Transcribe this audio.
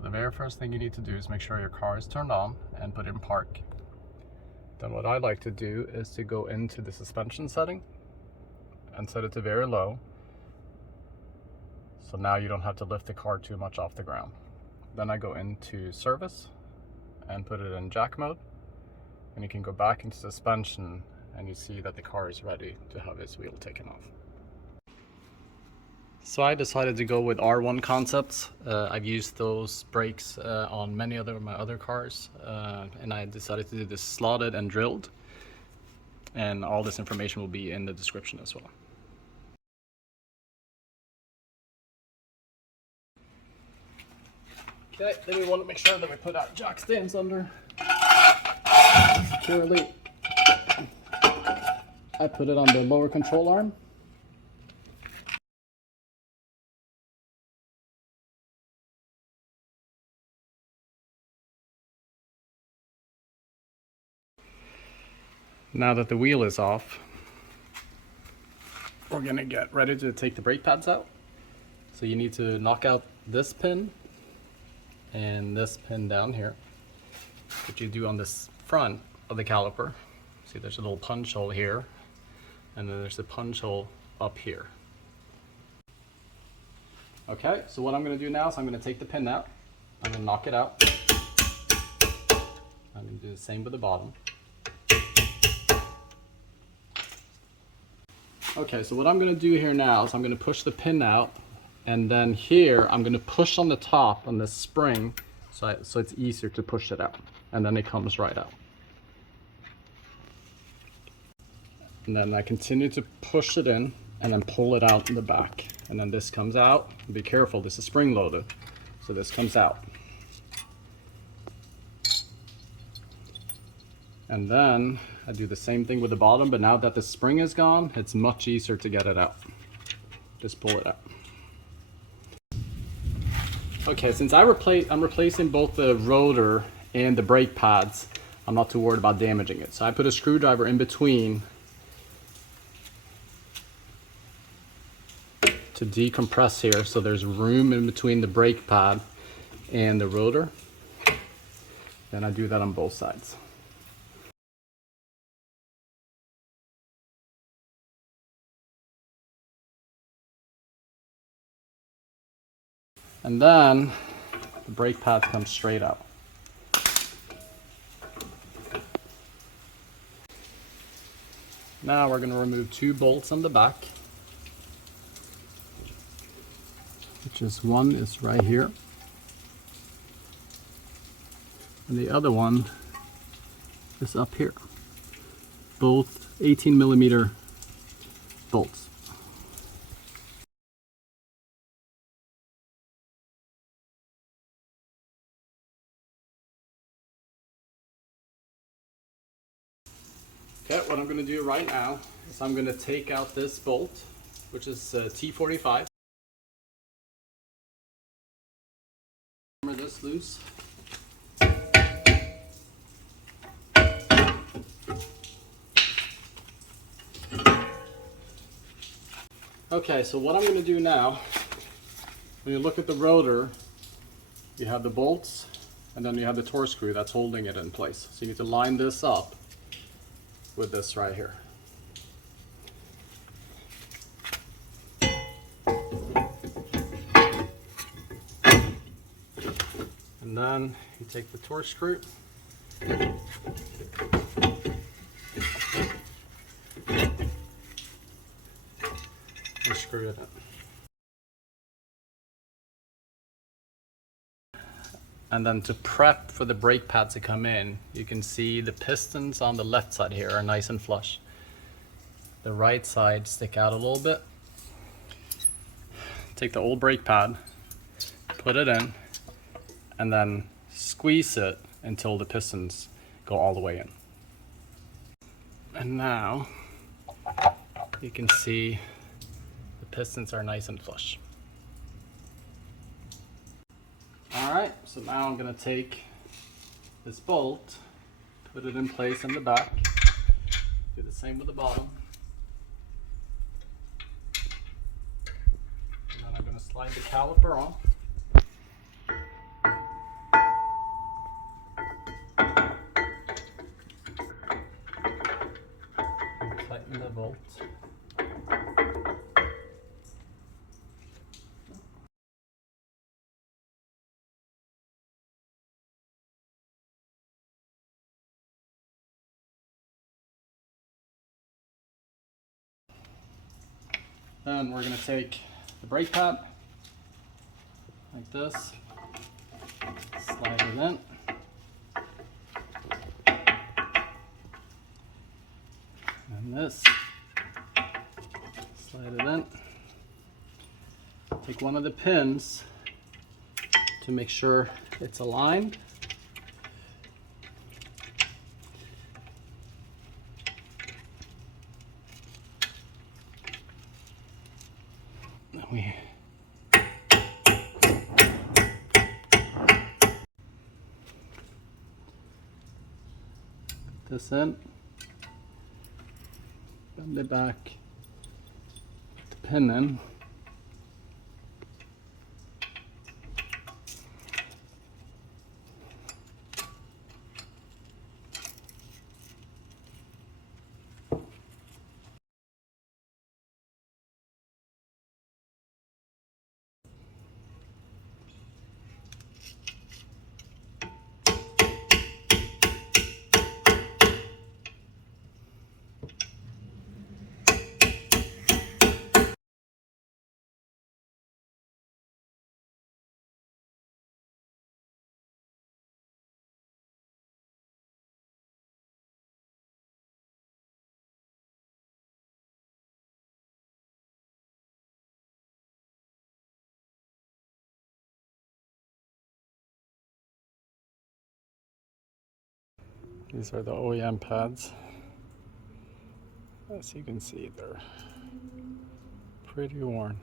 So the very first thing you need to do is make sure your car is turned on and put it in park. Then what I like to do is to go into the suspension setting and set it to very low. So now you don't have to lift the car too much off the ground. Then I go into service and put it in jack mode. And you can go back into suspension and you see that the car is ready to have its wheel taken off. So I decided to go with R1 concepts. I've used those brakes on many of my other cars, and I decided to do this slotted and drilled, and all this information will be in the description as well. Okay, then we want to make sure that we put our jack stands under securely. I put it on the lower control arm. Now that the wheel is off, we're gonna get ready to take the brake pads out. So you need to knock out this pin and this pin down here, which you do on this front of the caliper. See, there's a little punch hole here, and then there's a punch hole up here. Okay, so what I'm gonna do now is I'm gonna take the pin out, I'm gonna knock it out. I'm gonna do the same with the bottom. Okay, so what I'm going to do here now is I'm going to push the pin out, and then here I'm going to push on the top on this spring so it's easier to push it out, and then it comes right out. And then I continue to push it in and then pull it out in the back, and then this comes out. Be careful, this is spring loaded, so this comes out. And then I do the same thing with the bottom, but now that the spring is gone, it's much easier to get it out. Just pull it out. Okay, since I'm replacing both the rotor and the brake pads, I'm not too worried about damaging it. So I put a screwdriver in between to decompress here, so there's room in between the brake pad and the rotor. Then I do that on both sides. And then the brake pads come straight out. Now we're going to remove 2 bolts on the back, which is one is right here, and the other one is up here. Both 18mm bolts. Okay, what I'm going to do right now is I'm going to take out this bolt, which is T45. Hammer this loose. Okay, so what I'm going to do now, when you look at the rotor, you have the bolts, and then you have the torque screw that's holding it in place. So you need to line this up with this right here. And then you take the torque screw and screw it in. And then to prep for the brake pad to come in, you can see the pistons on the left side here are nice and flush. The right side stick out a little bit. Take the old brake pad, put it in, and then squeeze it until the pistons go all the way in. And now you can see the pistons are nice and flush. Alright, so now I'm going to take this bolt, put it in place in the back, do the same with the bottom, and then I'm going to slide the caliper on. Then we're going to take the brake pad like this, slide it in. And this, slide it in. Take one of the pins to make sure it's aligned. Then we put this in, bend it back, put the pin in. These are the OEM pads. As you can see, they're pretty worn.